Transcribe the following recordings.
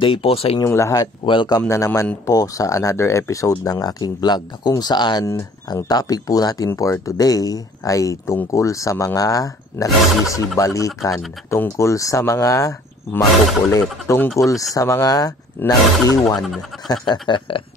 day po sa inyong lahat. Welcome na naman po sa another episode ng aking vlog, kung saan ang topic po natin for today ay tungkol sa mga nagsisibalikan, tungkol sa mga makukulit, tungkol sa mga nang-iwan.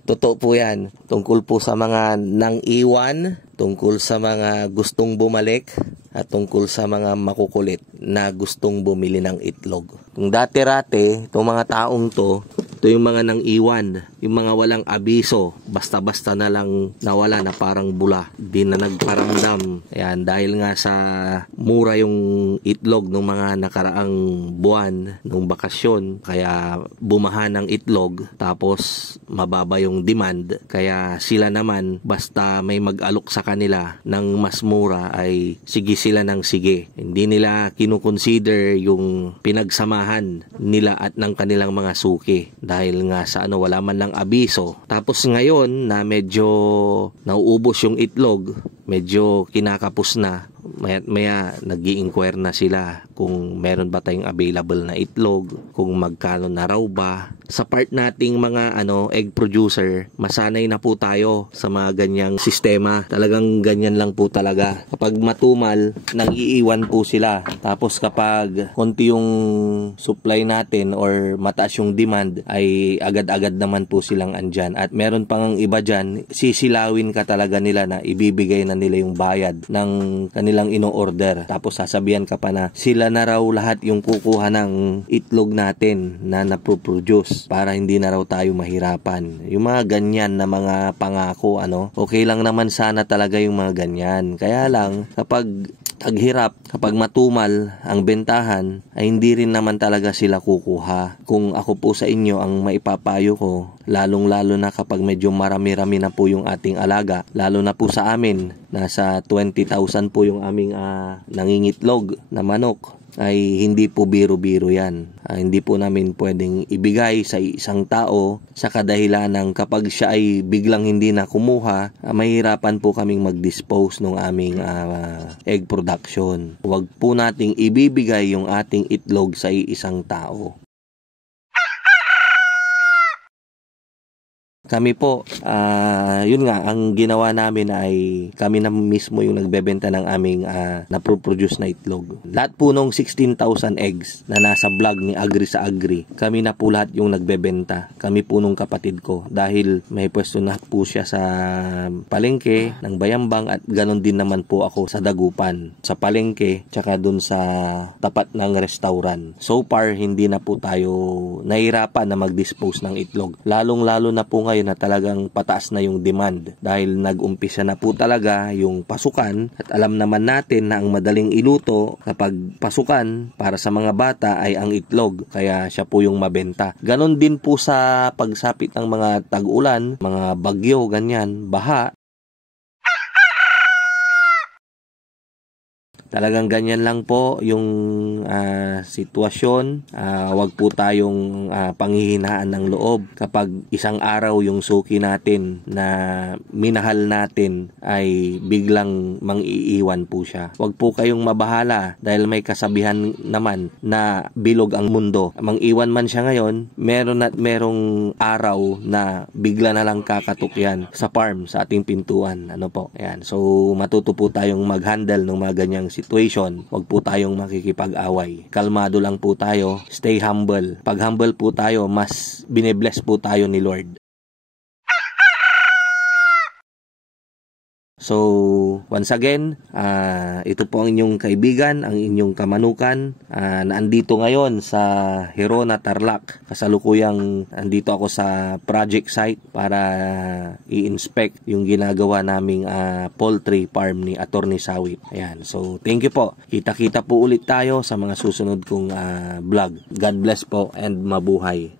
Totoo po yan. Tungkol po sa mga nang-iwan, tungkol sa mga gustong bumalik, at tungkol sa mga makukulit na gustong bumili ng itlog. Kung dati-rate, itong mga taong to, ito yung mga nang-iwan, yung mga walang abiso, basta-basta na lang nawala na parang bula, di na nagparamdam. Ayan, dahil nga sa mura yung itlog ng mga nakaraang buwan, nung bakasyon, kaya bumaha ng itlog, tapos mababa yung demand, kaya sila naman, basta may mag-alok sa kanila ng mas mura, ay sige sila ng sige. Hindi nila kinukonsider yung pinagsamahan nila at ng kanilang mga suki. Dahil nga sa wala man lang abiso. Tapos ngayon na medyo nauubos yung itlog, medyo kinakapos na, maya nag-i-inquire na sila kung meron ba tayong available na itlog, kung magkano na raw ba. Sa part nating mga egg producer, masanay na po tayo sa mga ganyang sistema. Talagang ganyan lang po talaga. Kapag matumal, nang iiwan po sila. Tapos kapag konti yung supply natin or mataas yung demand, ay agad-agad naman po silang andyan. At meron pang iba dyan, sisilawin ka talaga nila na ibibigay na nila yung bayad ng kanilang ino-order. Tapos sasabihan ka pa na sila na raw lahat yung kukuha ng itlog natin na naproproduce para hindi na raw tayo mahirapan. Yung mga ganyan na mga pangako, okay lang naman sana talaga yung mga ganyan. Kaya lang, kapag taghirap, kapag matumal ang bentahan, ay hindi rin naman talaga sila kukuha. Kung ako po sa inyo, ang maipapayo ko, lalong-lalo na kapag medyo marami-rami na po yung ating alaga, lalo na po sa amin, nasa 20,000 po yung aming nangingitlog na manok, ay hindi po biro-biro yan. Hindi po namin pwedeng ibigay sa isang tao sa kadahilan ng kapag siya ay biglang hindi na kumuha, mahirapan po kaming mag-dispose ng aming egg production. Huwag po nating ibibigay yung ating itlog sa isang tao. Kami po, yun nga, ang ginawa namin ay kami na mismo yung nagbebenta ng aming naproproduce na itlog. Lahat po nung 16,000 eggs na nasa vlog ni Agri sa Agri, kami na po lahat yung nagbebenta. Kami po nung kapatid ko, dahil may pwesto na po siya sa palengke ng Bayambang at ganon din naman po ako sa Dagupan, sa palengke, tsaka dun sa tapat ng restaurant. So far, hindi na po tayo nahirapan na mag-dispose ng itlog. Lalong-lalo na po ngayon na talagang pataas na yung demand dahil nag-umpisa na po talaga yung pasukan, at alam naman natin na ang madaling iluto kapag pasukan para sa mga bata ay ang itlog, kaya siya po yung mabenta. Ganon din po sa pagsapit ng mga tag-ulan, mga bagyo, ganyan, baha. Talagang ganyan lang po yung sitwasyon. Wag po tayong panghihinaan ng loob kapag isang araw yung suki natin na minahal natin ay biglang mang-iiwan po siya. Wag po kayong mabahala dahil may kasabihan naman na bilog ang mundo. Mang-iwan man siya ngayon, meron at merong araw na bigla na lang kakatok yan sa farm, sa ating pintuan. Ayan. So matuto po tayong mag-handle ng mga ganyang situation. Huwag po tayong makikipag-away. Kalmado lang po tayo. Stay humble. Pag humble po tayo, mas bine-bless po tayo ni Lord. So, once again, ito po ang inyong kaibigan, ang inyong kamanukan, na andito ngayon sa Hirona, Tarlac. Kasalukuyang andito ako sa project site para i-inspect yung ginagawa naming poultry farm ni Attorney Sawit. Ayan, so thank you po. Kita-kita po ulit tayo sa mga susunod kong vlog. God bless po and mabuhay.